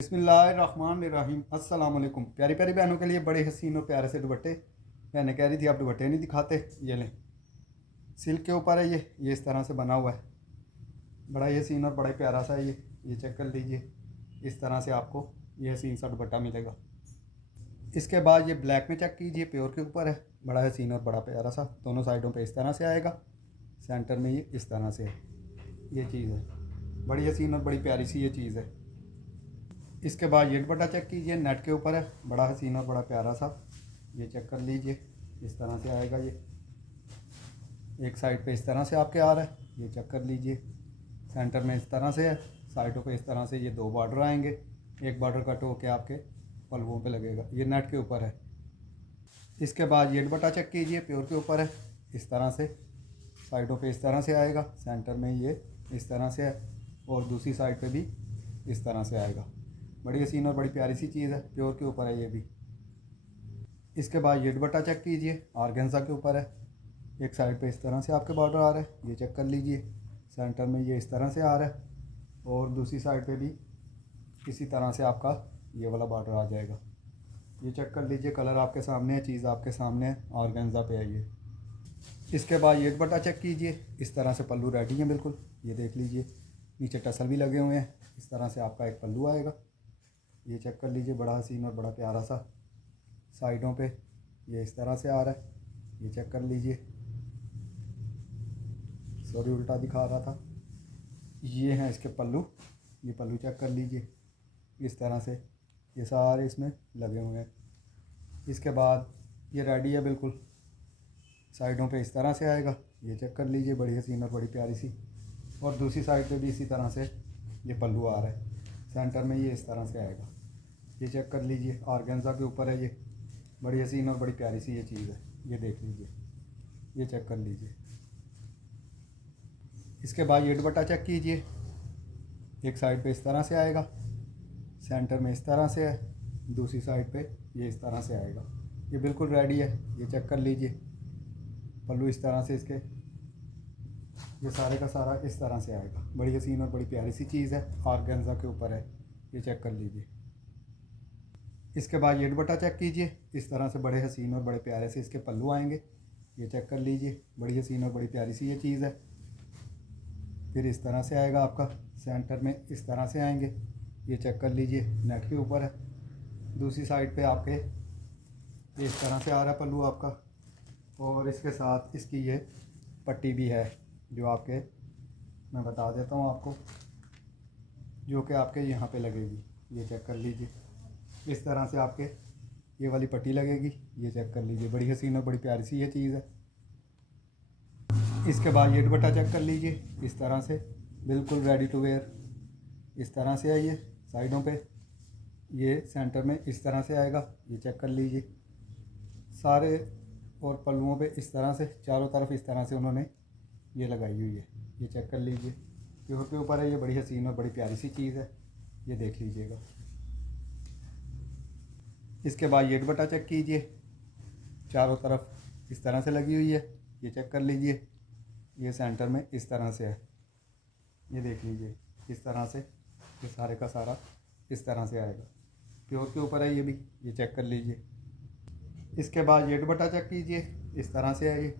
बिस्मिल्लाहिर्रहमानिर्रहीम। अस्सलाम वालेकुम। प्यारी प्यारी बहनों के लिए बड़े हसीन और प्यारे से दुपट्टे। बहनें कह रही थी आप दुपट्टे नहीं दिखाते, ये लें। सिल्क के ऊपर है ये इस तरह से बना हुआ है। बड़ा ही हसीन और बड़ा ही प्यारा सा है ये चेक कर लीजिए। इस तरह से आपको ये हसीन सा दुपट्टा मिलेगा। इसके बाद ये ब्लैक में चेक कीजिए, प्योर के ऊपर है। बड़ा हसीन और बड़ा प्यारा सा, दोनों साइडों पे इस तरह से आएगा। सेंटर में ये इस तरह से है। ये चीज़ है, बड़ी हसीन और बड़ी प्यारी सी ये चीज़ है। इसके बाद ये दुपट्टा चेक कीजिए, नेट के ऊपर है। बड़ा हसीन और बड़ा प्यारा सा, ये चेक कर लीजिए। इस तरह से आएगा ये। एक साइड पे इस तरह से आपके आ रहा है, ये चेक कर लीजिए। सेंटर में इस तरह से है, साइडों पे इस तरह से ये दो बॉर्डर आएंगे। एक बॉर्डर कट होके आपके पल्लुओं पे लगेगा। ये नेट के ऊपर है। इसके बाद ये दुपट्टा चेक कीजिए, प्योर के ऊपर है। इस तरह से साइडों पे इस तरह से आएगा। सेंटर में ये इस तरह से है और दूसरी साइड पे भी इस तरह से आएगा। बड़ी हसीन और बड़ी प्यारी सी चीज़ है, प्योर के ऊपर है ये भी। इसके बाद ये दुपट्टा चेक कीजिए, ऑर्गेन्जा के ऊपर है। एक साइड पे इस तरह से आपके बॉर्डर आ रहा है, ये चेक कर लीजिए। सेंटर में ये इस तरह से आ रहा है और दूसरी साइड पे भी इसी तरह से आपका ये वाला बॉर्डर आ जाएगा। ये चेक कर लीजिए, कलर आपके सामने है, चीज़ आपके सामने है, ऑर्गेन्जा पे है ये। इसके बाद ये दुपट्टा चेक कीजिए, इस तरह से पल्लू रेडी है बिल्कुल। ये देख लीजिए, नीचे टसल भी लगे हुए हैं। इस तरह से आपका एक पल्लू आएगा। ये चेक कर लीजिए, बड़ा हसीन और बड़ा प्यारा सा। साइडों पे ये इस तरह से आ रहा है, ये चेक कर लीजिए। सॉरी, उल्टा दिखा रहा था। ये हैं इसके पल्लू, ये पल्लू चेक कर लीजिए। इस तरह से ये सारे इसमें लगे हुए हैं। इसके बाद ये रेडी है बिल्कुल। साइडों पे इस तरह से आएगा, ये चेक कर लीजिए, बड़ी हसीन और बड़ी प्यारी सी। और दूसरी साइड पे भी इसी तरह से ये पल्लू आ रहा है। सेंटर में ये इस तरह से आएगा। ये चेक कर लीजिए, ऑर्गेन्जा के ऊपर है ये। बड़ी हसीन और बड़ी प्यारी सी ये चीज़ है, ये देख लीजिए। ये चेक कर लीजिए। इसके बाद ये दुपट्टा चेक कीजिए, एक साइड पे इस तरह से आएगा, सेंटर में इस तरह से है, दूसरी साइड पे ये इस तरह से आएगा। ये बिल्कुल रेडी है, ये चेक कर लीजिए। पल्लू इस तरह से इसके, ये सारे का सारा इस तरह से आएगा। बड़ी हसीन और बड़ी प्यारी सी चीज़ है, ऑर्गेन्जा के ऊपर है। ये चेक कर लीजिए। इसके बाद ये दुपट्टा चेक कीजिए, इस तरह से बड़े हसीन और बड़े प्यारे से इसके पल्लू आएंगे। ये चेक कर लीजिए, बड़ी हसीन और बड़ी प्यारी सी ये चीज़ है। फिर इस तरह से आएगा आपका, सेंटर में इस तरह से आएंगे। ये चेक कर लीजिए, नेट के ऊपर है। दूसरी साइड पे आपके इस तरह से आ रहा है पल्लू आपका। और इसके साथ इसकी ये पट्टी भी है, जो आपके, मैं बता देता हूँ आपको, जो कि आपके यहाँ पे लगेगी। ये चेक कर लीजिए, इस तरह से आपके ये वाली पट्टी लगेगी। ये चेक कर लीजिए, बड़ी हसीन और बड़ी प्यारी सी ये चीज़ है। इसके बाद ये दुपट्टा चेक कर लीजिए, इस तरह से बिल्कुल रेडी टू वेयर। इस तरह से है ये, साइडों पे ये, सेंटर में इस तरह से आएगा। ये चेक कर लीजिए सारे, और पल्लुओं पे इस तरह से चारों तरफ इस तरह से उन्होंने ये लगाई हुई है। ये चेक कर लीजिए, प्योर के ऊपर है ये। बड़ी हसीन और बड़ी प्यारी सी चीज़ है, ये देख लीजिएगा। इसके बाद ये दुपट्टा चेक कीजिए, चारों तरफ इस तरह से लगी हुई है। ये चेक कर लीजिए, ये सेंटर में इस तरह से है। ये देख लीजिए, इस तरह से ये सारे का सारा इस तरह से आएगा। प्योर के ऊपर है ये भी, ये चेक कर लीजिए। इसके बाद ये दुपट्टा चेक कीजिए, इस तरह से है ये।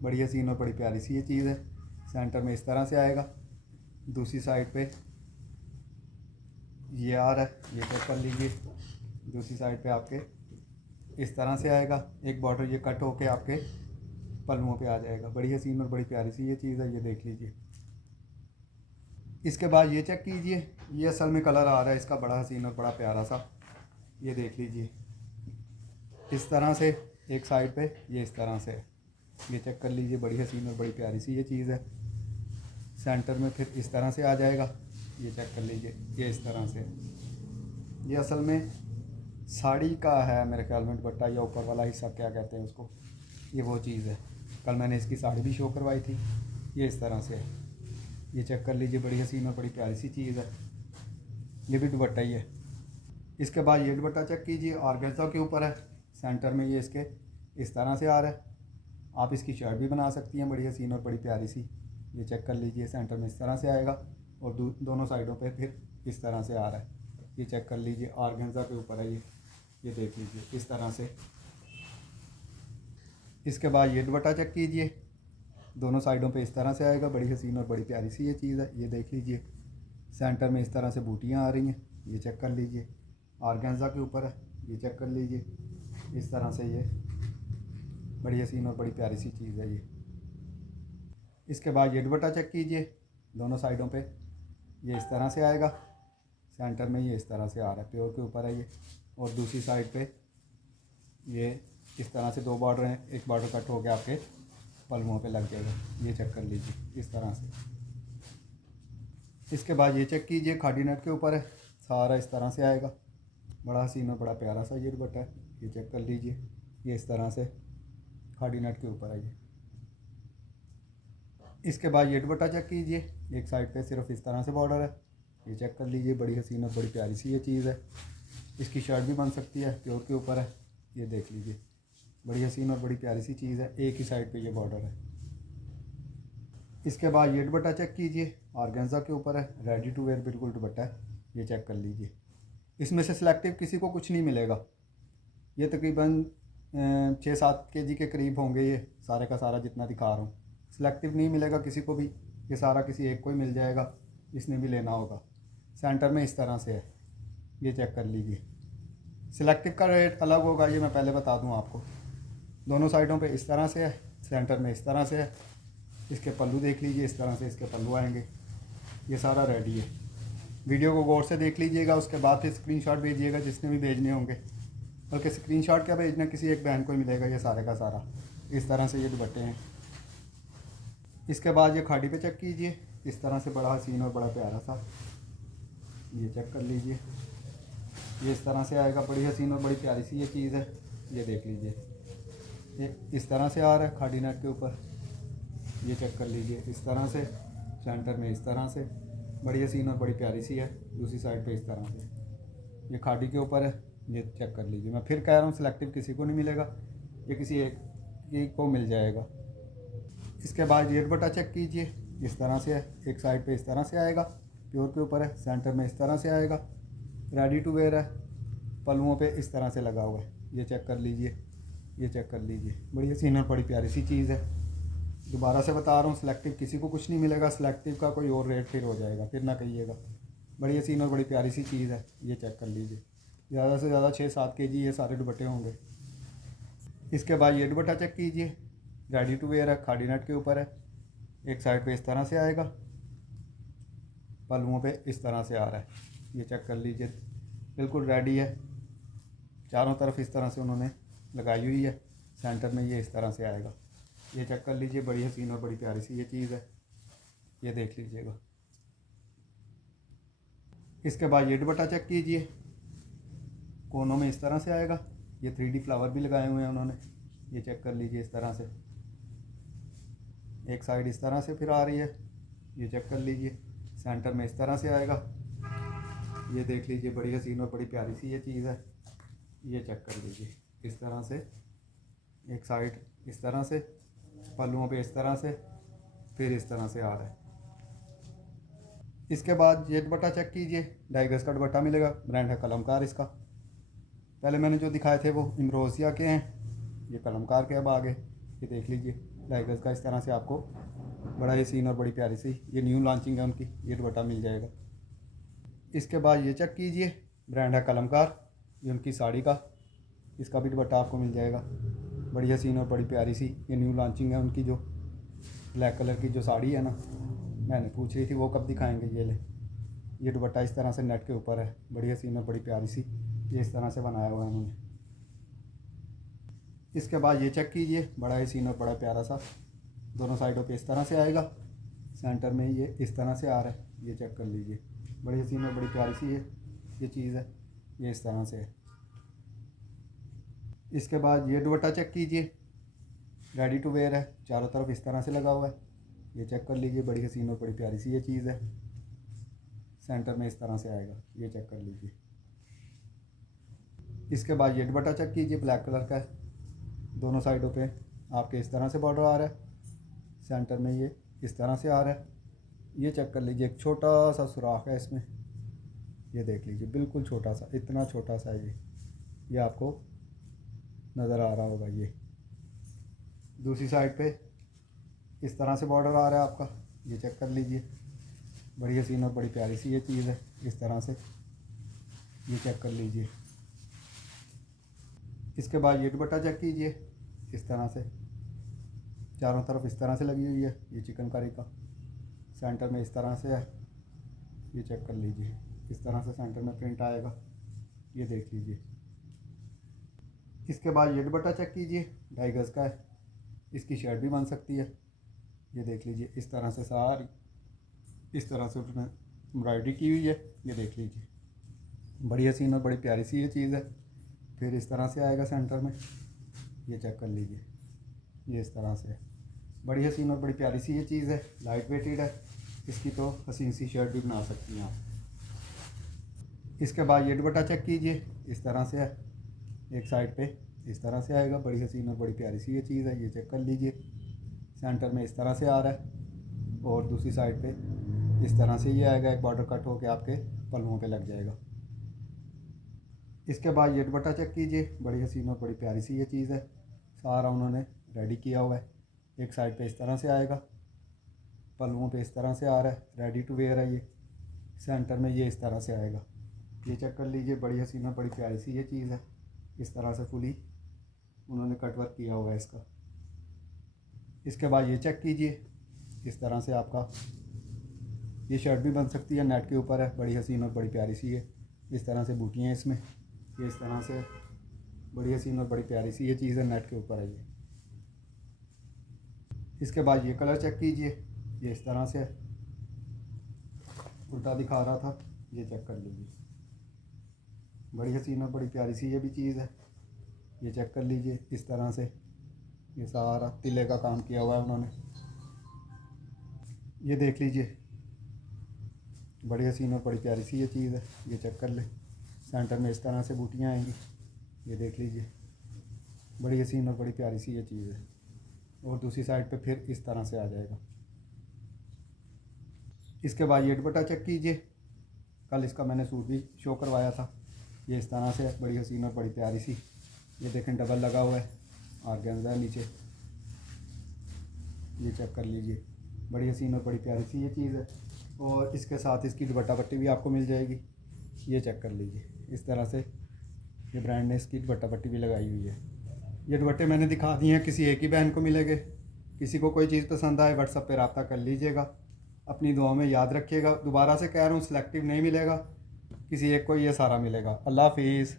बड़ी हसीन और बड़ी प्यारी सी ये चीज़ है। सेंटर में इस तरह से आएगा, दूसरी साइड पे ये आ रहा है। ये चेक कर लीजिए, दूसरी साइड पे आपके इस तरह से आएगा। एक बॉर्डर ये कट होके आपके पल्लुओं पे आ जाएगा। बड़ी हसीन और बड़ी प्यारी सी ये चीज़ है, ये देख लीजिए। इसके बाद ये चेक कीजिए, ये असल में कलर आ रहा है इसका, बड़ा हसीन और बड़ा प्यारा सा। ये देख लीजिए, इस तरह से एक साइड पे ये इस तरह से है। ये चेक कर लीजिए, बड़ी हसीन और बड़ी प्यारी सी ये चीज़ है। सेंटर में फिर इस तरह से आ जाएगा। ये चेक कर लीजिए, ये इस तरह से है। ये असल में साड़ी का है मेरे ख्याल में दुपट्टा, या ऊपर वाला हिस्सा क्या कहते हैं उसको, ये वो चीज़ है। कल मैंने इसकी साड़ी भी शो करवाई थी। ये इस तरह से है, ये चेक कर लीजिए, बड़ी हसीन और बड़ी प्यारी सी चीज़ है। ये भी दुपट्टा ही है। इसके बाद ये दुपट्टा चेक कीजिए, ऑर्गेन्जा के ऊपर है। सेंटर में ये इसके इस तरह से आ रहा है। आप इसकी शर्ट भी बना सकती हैं, बड़ी हसीन और बड़ी प्यारी सी। ये चेक कर लीजिए, सेंटर में इस तरह से आएगा और दोनों साइडों पे फिर इस तरह से आ रहा है। ये चेक कर लीजिए, ऑर्गेन्जा के ऊपर है ये देख लीजिए इस तरह से। इसके बाद ये दुपट्टा चेक कीजिए, दोनों साइडों पे इस तरह से आएगा। बड़ी हसीन और बड़ी प्यारी सी ये चीज़ है, ये देख लीजिए। सेंटर में इस तरह से बूटियाँ आ रही हैं, ये चेक कर लीजिए। ऑर्गेन्जा के ऊपर है, ये चेक कर लीजिए इस तरह से। ये बड़ी हसीन और बड़ी प्यारी सी चीज़ है ये। इसके बाद ये दुपट्टा चेक कीजिए, दोनों साइडों पे ये इस तरह से आएगा। सेंटर में ये इस तरह से आ रहा है, प्योर के ऊपर है ये। और दूसरी साइड पे ये इस तरह से दो बॉर्डर हैं, एक बॉर्डर कट हो गया आपके पल्लुओं पे लग जाएगा, ये चेक कर लीजिए इस तरह से। इसके बाद ये चेक कीजिए, खादी नेट के ऊपर है, सारा इस तरह से आएगा। बड़ा हसीन और बड़ा प्यारा सा ये दुपट्टा है, ये चेक कर लीजिए। ये इस तरह से खादी नेट के ऊपर है ये। इसके बाद ये दुपट्टा चेक कीजिए, एक साइड पे सिर्फ इस तरह से बॉर्डर है, ये चेक कर लीजिए। बड़ी हसीन और बड़ी प्यारी सी ये चीज़ है। इसकी शर्ट भी बन सकती है, प्योर के ऊपर है, ये देख लीजिए। बड़ी हसीन और बड़ी प्यारी सी चीज़ है, एक ही साइड पे ये बॉर्डर है। इसके बाद ये दुपट्टा चेक कीजिए, ऑर्गेन्जा के ऊपर है, रेडी टू वेयर बिल्कुल दुपट्टा है, ये चेक कर लीजिए। इसमें से सिलेक्टिव किसी को कुछ नहीं मिलेगा। ये तकरीबन 6-7 kg के करीब होंगे ये सारे का सारा जितना दिखा रहा हूँ। सिलेक्टिव नहीं मिलेगा किसी को भी, ये सारा किसी एक को ही मिल जाएगा, इसने भी लेना होगा। सेंटर में इस तरह से है, ये चेक कर लीजिए। सिलेक्टिव का रेट अलग होगा, ये मैं पहले बता दूं आपको। दोनों साइडों पे इस तरह से है, सेंटर में इस तरह से है। इसके पल्लू देख लीजिए, इस तरह से इसके पल्लू आएंगे। ये सारा रेडी है। वीडियो को गौर से देख लीजिएगा, उसके बाद फिर स्क्रीनशॉट भेजिएगा जिसने भी भेजने होंगे। बल्कि स्क्रीनशॉट क्या भेजना, किसी एक बहन को ही मिलेगा ये सारे का सारा। इस तरह से ये दुपट्टे हैं। इसके बाद ये खाड़ी पे चेक कीजिए, इस तरह से बड़ा हसीन और बड़ा प्यारा सा, ये चेक कर लीजिए। ये इस तरह से आएगा, बड़ी हसीन और बड़ी प्यारी सी ये चीज़ है, ये देख लीजिए। ये इस तरह से आ रहा है खाड़ी नेट के ऊपर, ये चेक कर लीजिए इस तरह से। सेंटर में इस तरह से बड़ी हसीन और बड़ी प्यारी सी है, दूसरी साइड पे इस तरह से। ये खाड़ी के ऊपर है, ये चेक कर लीजिए। मैं फिर कह रहा हूँ, सिलेक्टिव किसी को नहीं मिलेगा, ये किसी एक को मिल जाएगा। इसके बाद ये दुपट्टा चेक कीजिए, इस तरह से है, एक साइड पे इस तरह से आएगा, प्योर के ऊपर है, सेंटर में इस तरह से आएगा, रेडी टू वेयर है, पल्लुओं पे इस तरह से लगा हुआ है, ये चेक कर लीजिए। ये चेक कर लीजिए, बड़ी हसीन और बड़ी प्यारी सी चीज़ है। दोबारा से बता रहा हूँ, सिलेक्टिव किसी को कुछ नहीं मिलेगा, सिलेक्टिव का कोई और रेट फिर हो जाएगा, फिर ना कहिएगा। बड़ी हसीन और बड़ी प्यारी सी चीज़ है, ये चेक कर लीजिए। ज़्यादा से ज़्यादा 6-7 kg ये सारे दुपट्टे होंगे। इसके बाद ये दुपट्टा चेक कीजिए, रेडी टू वेयर है, खाड़ी नेट के ऊपर है, एक साइड पे इस तरह से आएगा, पल्लुओं पे इस तरह से आ रहा है, ये चेक कर लीजिए। बिल्कुल रेडी है, चारों तरफ इस तरह से उन्होंने लगाई हुई है, सेंटर में ये इस तरह से आएगा, ये चेक कर लीजिए। बड़ी हसीन और बड़ी प्यारी सी ये चीज़ है, ये देख लीजिएगा। इसके बाद ये दुपट्टा चेक कीजिए, कोनों में इस तरह से आएगा, ये 3D फ्लावर भी लगाए हुए हैं उन्होंने, ये चेक कर लीजिए इस तरह से। एक साइड इस तरह से फिर आ रही है, ये चेक कर लीजिए। सेंटर में इस तरह से आएगा, ये देख लीजिए। बड़ी हसीन और बड़ी प्यारी सी ये चीज़ है, ये चेक कर लीजिए इस तरह से। एक साइड इस तरह से, पल्लुओं पे इस तरह से, फिर इस तरह से आ रहा है। इसके बाद ये दुपट्टा चेक कीजिए, 2.5 गज का दुपट्टा मिलेगा, ब्रांड है कलमकार इसका। पहले मैंने जो दिखाए थे वो इमरोजिया के हैं, ये कलमकार के अब आगे, ये देख लीजिए 2.5 गज का इस तरह से आपको बड़ा ही सीन और बड़ी प्यारी सी, ये न्यू लॉन्चिंग है उनकी, ये दुपट्टा मिल जाएगा। इसके बाद ये चेक कीजिए, ब्रांड है कलमकार, ये उनकी साड़ी का, इसका भी दुपट्टा आपको मिल जाएगा। बड़ी हसीन और बड़ी प्यारी सी, ये न्यू लॉन्चिंग है उनकी, जो ब्लैक कलर की जो साड़ी है ना, मैंने पूछ रही थी वो कब दिखाएंगे। ये ले, ये दुपट्टा इस तरह से नेट के ऊपर है, बड़ी हसीन और बड़ी प्यारी सी, ये इस तरह से बनाया हुआ है उन्होंने। इसके बाद ये चेक कीजिए, बड़ा हसीन और बड़ा प्यारा सा, दोनों साइडों पे इस तरह से आएगा, सेंटर में ये इस तरह से आ रहा है, ये चेक कर लीजिए। बड़ी हसीन और बड़ी प्यारी सी ये चीज़ है, ये इस तरह से है। इसके बाद ये दुपट्टा चेक कीजिए, रेडी टू वेयर है, चारों तरफ इस तरह से लगा हुआ है, ये चेक कर लीजिए। बड़ी हसीन और बड़ी प्यारी सी ये चीज़ है, सेंटर में इस तरह से आएगा, ये चेक कर लीजिए। इसके बाद ये दुपट्टा चेक कीजिए, ब्लैक कलर का है, दोनों साइडों पे आपके इस तरह से बॉर्डर आ रहा है, सेंटर में ये इस तरह से आ रहा है, ये चेक कर लीजिए। एक छोटा सा सुराख है इसमें, ये देख लीजिए, बिल्कुल छोटा सा, इतना छोटा सा है ये आपको नज़र आ रहा होगा। ये दूसरी साइड पे इस तरह से बॉर्डर आ रहा है आपका, ये चेक कर लीजिए। बड़ी हसीन और बड़ी प्यारी सी ये चीज़ है, इस तरह से ये चेक कर लीजिए। इसके बाद ये दुपट्टा चेक कीजिए, इस तरह से चारों तरफ इस तरह से लगी हुई है। ये चिकनकारी का सेंटर में इस तरह से है, ये चेक कर लीजिए। इस तरह से सेंटर में प्रिंट आएगा, ये देख लीजिए। इसके बाद ये दुपट्टा चेक कीजिए, 2.5 गज़ का है। इसकी शर्ट भी बन सकती है, ये देख लीजिए। इस तरह से सारी इस तरह से उसने एम्ब्रॉयडरी की हुई है, ये देख लीजिए। बड़ी हसीन और बड़ी प्यारी सी ये चीज़ है। फिर इस तरह से आएगा सेंटर में, ये चेक कर लीजिए। ये इस तरह से है, बड़ी हसीन और बड़ी प्यारी सी ये चीज़ है। लाइट वेटेड है, इसकी तो हसीन सी शर्ट भी बना सकती हैं आप। इसके बाद ये दुपट्टा चेक कीजिए, इस तरह से है। एक साइड पे इस तरह से आएगा, बड़ी हसीन और बड़ी प्यारी सी ये चीज़ है, ये चेक कर लीजिए। सेंटर में इस तरह से आ रहा है और दूसरी साइड पे इस तरह से ये आएगा, एक बॉर्डर कट होकर आपके पल्लुओं पे लग जाएगा। इसके बाद ये दुपट्टा चेक कीजिए, बड़ी हसीन और बड़ी प्यारी सी ये चीज़ है। सारा उन्होंने रेडी किया हुआ है। एक साइड पे इस तरह से आएगा, पल्लुओं पे इस तरह से आ रहा है, रेडी टू वेयर है ये। सेंटर में ये इस तरह से आएगा, ये चेक कर लीजिए। बड़ी हसीन और बड़ी प्यारी सी ये चीज़ है, इस तरह से फुली उन्होंने कट वर्क किया हुआ है इसका। इसके बाद ये चेक कीजिए, इस तरह से आपका ये शर्ट भी बन सकती है, नेट के ऊपर है। बड़ी हसीन और बड़ी प्यारी सी है, इस तरह से बूटियाँ हैं इसमें, ये इस तरह से बड़ी हसीन और बड़ी प्यारी सी ये चीज़ है, नेट के ऊपर है ये। इसके बाद ये कलर चेक कीजिए, ये इस तरह से है, उल्टा दिखा रहा था, ये चेक कर लीजिए। बड़ी हसीन और बड़ी प्यारी सी ये भी चीज़ है, ये चेक कर लीजिए। इस तरह से ये सारा तिले का काम किया हुआ है उन्होंने, ये देख लीजिए। बड़ी हसीन और बड़ी प्यारी सी ये चीज़ है, ये चेक कर ले। सेंटर में इस तरह से बूटियाँ आएंगी, ये देख लीजिए। बड़ी हसीन और बड़ी प्यारी सी ये चीज़ है। और दूसरी साइड पे फिर इस तरह से आ जाएगा। इसके बाद ये दुपट्टा चेक कीजिए, कल इसका मैंने सूट भी शो करवाया था, ये इस तरह से है। बड़ी हसीन और बड़ी प्यारी सी, ये देखें डबल लगा हुआ है, ऑर्गेन्जा है नीचे, ये चेक कर लीजिए। बड़ी हसीन और बड़ी प्यारी सी ये चीज़ है। और इसके साथ इसकी दुपट्टा पट्टी भी आपको मिल जाएगी, ये चेक कर लीजिए। इस तरह से ये ब्रांड ने इसकी दुपट्टा पट्टी भी लगाई हुई है। ये दुपट्टे मैंने दिखा दिए हैं, किसी एक ही बहन को मिलेंगे। किसी को कोई चीज़ पसंद आए व्हाट्सएप पे रब्ता कर लीजिएगा। अपनी दुआ में याद रखिएगा, दोबारा से कह रहा हूँ, सिलेक्टिव नहीं मिलेगा, किसी एक को ये सारा मिलेगा। अल्लाह हाफिज़।